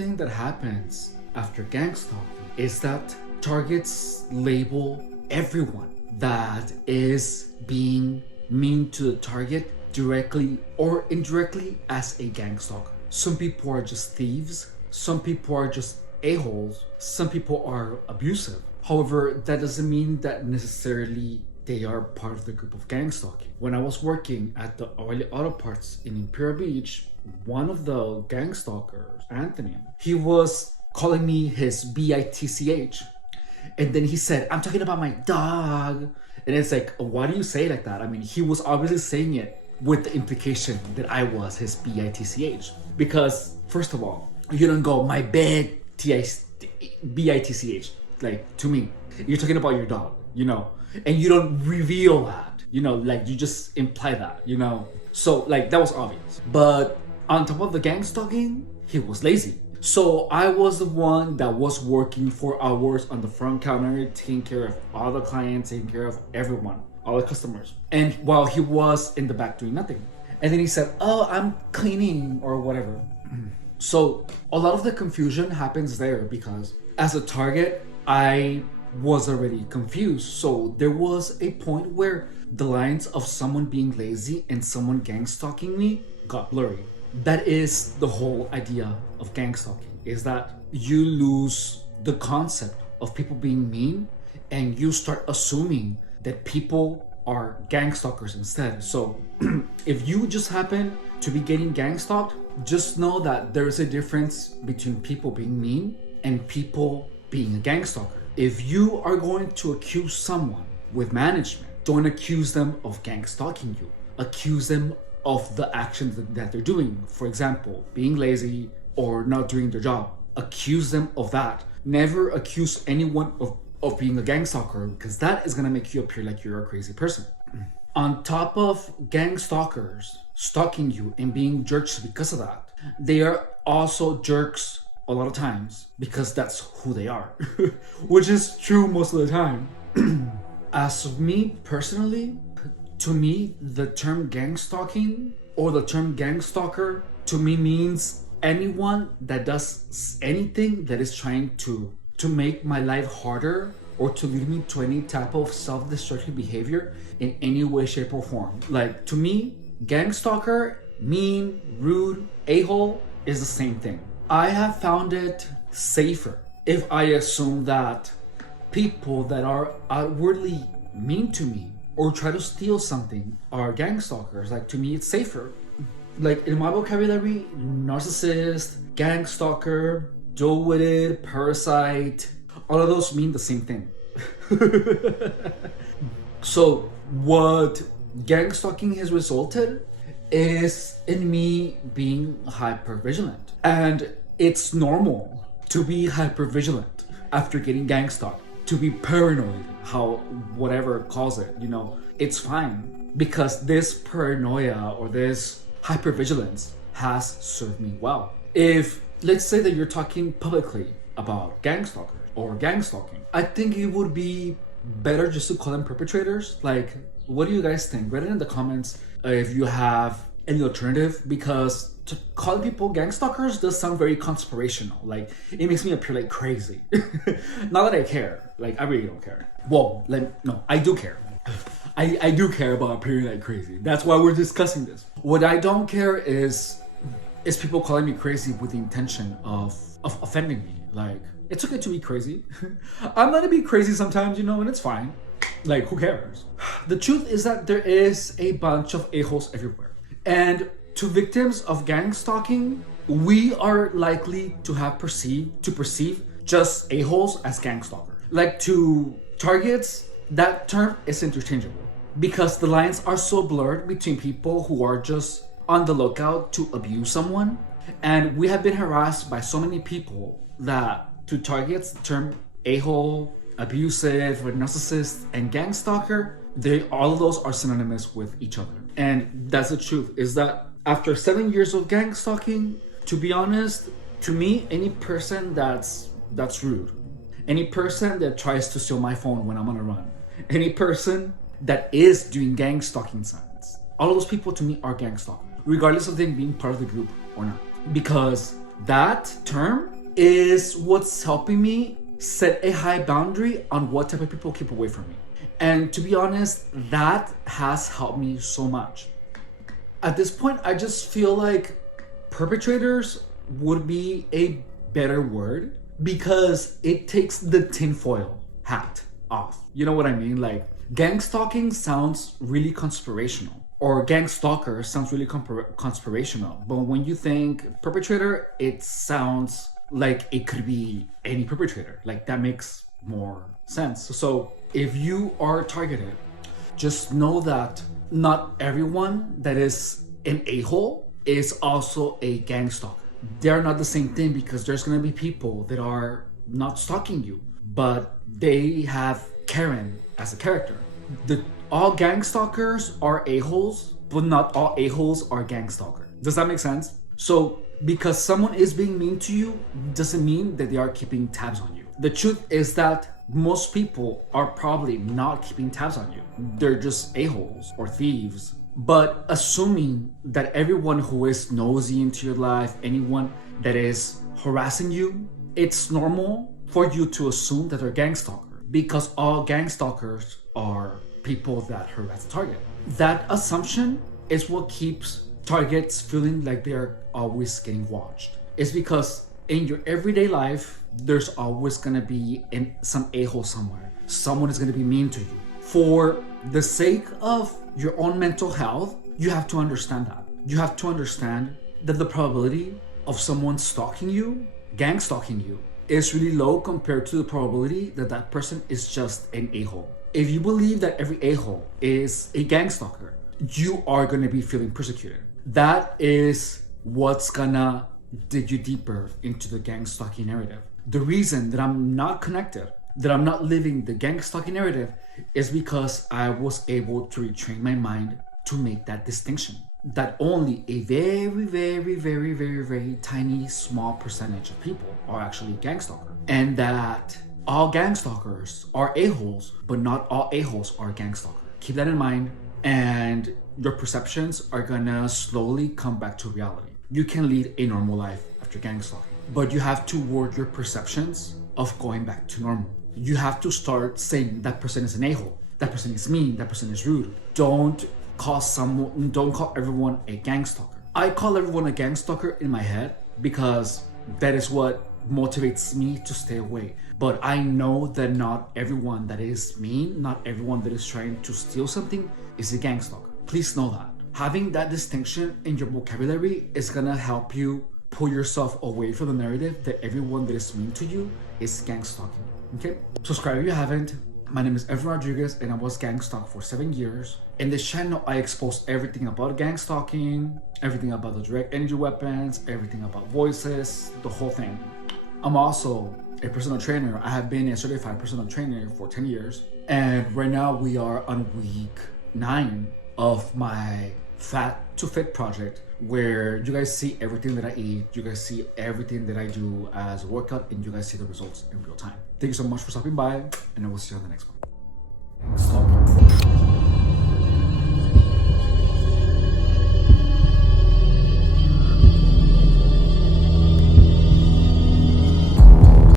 thing that happens after gang stalking is that targets label everyone that is being mean to the target directly or indirectly as a gang stalker. Some people are just thieves, some people are just a-holes, some people are abusive. However, that doesn't mean that necessarily they are part of the group of gang stalking. When I was working at the O'Reilly Auto Parts in Imperial Beach, one of the gang stalkers, Anthony, he was calling me his bitch. And then he said, I'm talking about my dog. And it's like, why do you say it like that? I mean, he was obviously saying it with the implication that I was his bitch. Because, first of all, you don't go, my bad bitch, like, to me. You're talking about your dog, you know? And you don't reveal that, you know? Like, you just imply that, you know? So, like, that was obvious. But on top of the gang stalking, he was lazy. So I was the one that was working 4 hours on the front counter, taking care of all the clients, taking care of everyone, all the customers. And while he was in the back doing nothing. And then he said, oh, I'm cleaning or whatever. So a lot of the confusion happens there because as a target, I was already confused. So there was a point where the lines of someone being lazy and someone gang stalking me got blurry. That is the whole idea of gang stalking, is that you lose the concept of people being mean and you start assuming that people are gang stalkers instead. So if you just happen to be getting gang stalked, just know that there is a difference between people being mean and people being a gang stalker. If you are going to accuse someone with management, don't accuse them of gang stalking you. Accuse them of the actions that they're doing. For example, being lazy or not doing their job. Accuse them of that. Never accuse anyone of being a gang stalker, because that is gonna make you appear like you're a crazy person. On top of gang stalkers stalking you and being jerks because of that, they are also jerks a lot of times because that's who they are, which is true most of the time. As of me personally, to me, the term gang stalking or the term gang stalker to me means anyone that does anything that is trying to make my life harder or to lead me to any type of self-destructive behavior in any way, shape, or form. Like, to me, gang stalker, mean, rude, a-hole is the same thing. I have found it safer if I assume that people that are outwardly mean to me or try to steal something are gang stalkers. Like, to me, it's safer. Like, in my vocabulary, narcissist, gang stalker, dual-witted, parasite, all of those mean the same thing. So what gang stalking has resulted is in me being hyper-vigilant. And it's normal to be hyper-vigilant after getting gang stalked. To be paranoid, how whatever calls it, you know, it's fine, because this paranoia or this hypervigilance has served me well. If, let's say that you're talking publicly about gang stalkers or gang stalking, I think it would be better just to call them perpetrators. Like, what do you guys think? Write it in the comments if you have any alternative, because to call people gang stalkers does sound very conspirational. Like, it makes me appear like crazy. Not that I care. Like, I really don't care. Well, no, I do care. I do care about appearing like crazy. That's why we're discussing this. What I don't care is people calling me crazy with the intention of offending me. Like, it's okay to be crazy. I'm gonna be crazy sometimes, you know, and it's fine. Like, who cares? The truth is that there is a bunch of a-holes everywhere. And to victims of gang stalking, we are likely to perceive just a-holes as gang stalker. Like, to targets, that term is interchangeable because the lines are so blurred between people who are just on the lookout to abuse someone. And we have been harassed by so many people that to targets, the term a-hole, abusive, narcissist, and gang stalker, all of those are synonymous with each other. And that's the truth, is that after 7 years of gang stalking, to be honest, to me, any person that's rude, any person that tries to steal my phone when I'm on a run, any person that is doing gang stalking signs, all of those people to me are gang stalkers, regardless of them being part of the group or not. Because That term is what's helping me set a high boundary on what type of people keep away from me. And to be honest, that has helped me so much. At this point, I just feel like perpetrators would be a better word because it takes the tinfoil hat off. You know what I mean? Like, gang stalking sounds really conspirational, or gang stalker sounds really conspirational. But when you think perpetrator, it sounds like it could be any perpetrator. Like, that makes more sense. So if you are targeted, just know that not everyone that is an a-hole is also a gang stalker. They're not the same thing, because there's gonna be people that are not stalking you, but they have Karen as a character. All gang stalkers are a-holes, but not all a-holes are gang stalker. Does that make sense? So because someone is being mean to you doesn't mean that they are keeping tabs on you. The truth is that most people are probably not keeping tabs on you. They're just a-holes or thieves. But assuming that everyone who is nosy into your life, anyone that is harassing you, it's normal for you to assume that they're gang stalker, because all gang stalkers are people that harass the target. That assumption is what keeps targets feeling like they're always getting watched. It's because in your everyday life, there's always gonna be some a-hole somewhere. Someone is gonna be mean to you. For the sake of your own mental health, you have to understand that. You have to understand that the probability of someone stalking you, gang stalking you, is really low compared to the probability that that person is just an a-hole. If you believe that every a-hole is a gang stalker, you are gonna be feeling persecuted. That is what's gonna dig you deeper into the gang stalking narrative. The reason that I'm not connected, that I'm not living the gang stalking narrative, is because I was able to retrain my mind to make that distinction. That only a very, very, very, very, very tiny, small percentage of people are actually gang stalkers. And that all gang stalkers are a-holes, but not all a-holes are gang stalkers. Keep that in mind, and your perceptions are gonna slowly come back to reality. You can lead a normal life after gang stalking, but you have to work your perceptions of going back to normal. You have to start saying that person is an a-hole, that person is mean, that person is rude. Don't call everyone a gang stalker. I call everyone a gang stalker in my head because that is what motivates me to stay away. But I know that not everyone that is mean, not everyone that is trying to steal something is a gang stalker. Please know that. Having that distinction in your vocabulary is gonna help you pull yourself away from the narrative that everyone that is mean to you is gang stalking. Okay? Subscribe if you haven't. My name is Evan Rodriguez, and I was gang stalked for 7 years. In this channel, I expose everything about gang stalking, everything about the direct energy weapons, everything about voices, the whole thing. I'm also a personal trainer. I have been a certified personal trainer for 10 years. And right now we are on week 9 of my Fat to Fit project, where you guys see everything that I eat, you guys see everything that I do as a workout, and you guys see the results in real time. Thank you so much for stopping by, and I will see you on the next one. Stop.